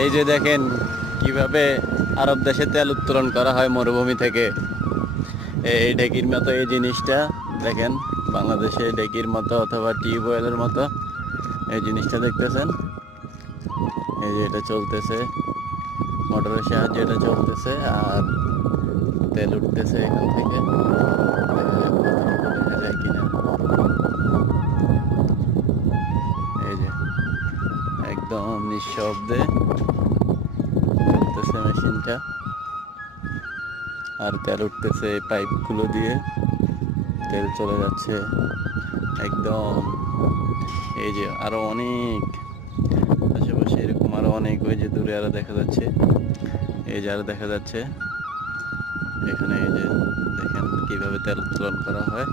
এই যে দেখেন কিভাবে আরব দেশে তেল উত্তোলন করা হয় মরুভূমি থেকে। এই ঢেকির মতো এই জিনিসটা দেখেন, বাংলাদেশে ঢেকির মতো অথবা টিউবওয়েলের মতো এই জিনিসটা দেখতেছেন। এই যে এটা চলতেছে, মোটরের সাহায্যে এটা চলতেছে আর তেল উঠতেছে এখান থেকে। দেখা যাক কতটুকু দেখা যায় কিনা। এই যে একদম নিঃশব্দে চলতেছে মেশিনটা আর তেল উঠতেছে এই পাইপগুলো দিয়ে, তেল চলে যাচ্ছে একদম। এই যে আরো অনেক আশেপাশে এরকম আরো অনেক, ওই যে দূরে আরো দেখা যাচ্ছে, এই যে আরো দেখা যাচ্ছে এখানে। এই যে দেখেন কিভাবে তেল উত্তোলন করা হয়।